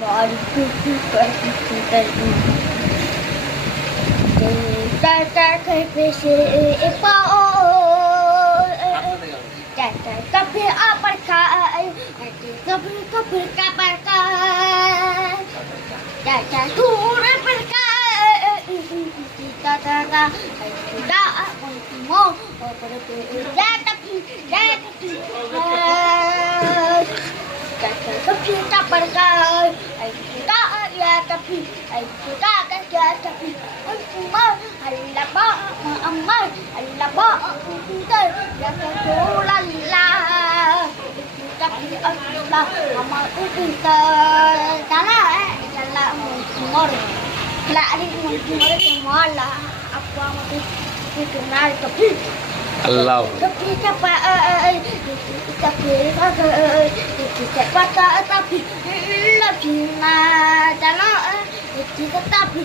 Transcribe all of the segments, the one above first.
Tapi apakah tapi apakah Caca turun berkah kita tidak mau tapi Caca kita berkah kita ya tapi kita kerja tapi semua Allah pak amal Allah pak kita ya kesulitan tapi Allah amal kita karena salah mungkin lari mungkin semua apa mungkin kenal tapi Allah tapi siapa tapi tapi lebih jalan tapi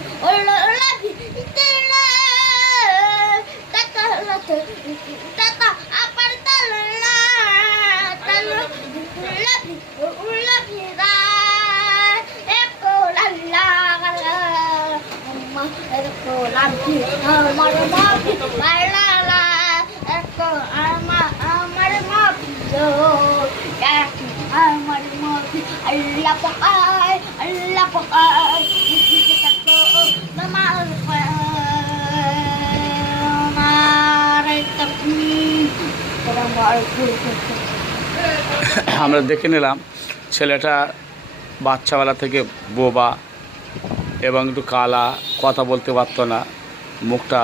lebih tata apa Allah pakai kita আমরা দেখে নিলাম ছেলেটা বাচ্চাবেলা থেকে বোবা এবং একটু কালা, কথা বলতে পারতো না, মুখটা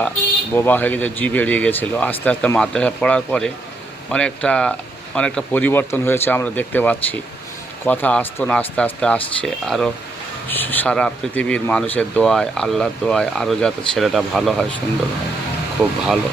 বোবা হয়ে গেছে, জিভ এড়িয়ে গেছিলো। আস্তে আস্তে মাদ্রাসায় পড়ার পরে অনেকটা পরিবর্তন হয়েছে আমরা দেখতে পাচ্ছি। কথা আসতো না, আস্তে আস্তে আসছে। আরও সারা পৃথিবীর মানুষের দোয়ায়, আল্লাহর দোয়ায় আরও যাতে ছেলেটা ভালো হয়, সুন্দর হয়, খুব ভালো।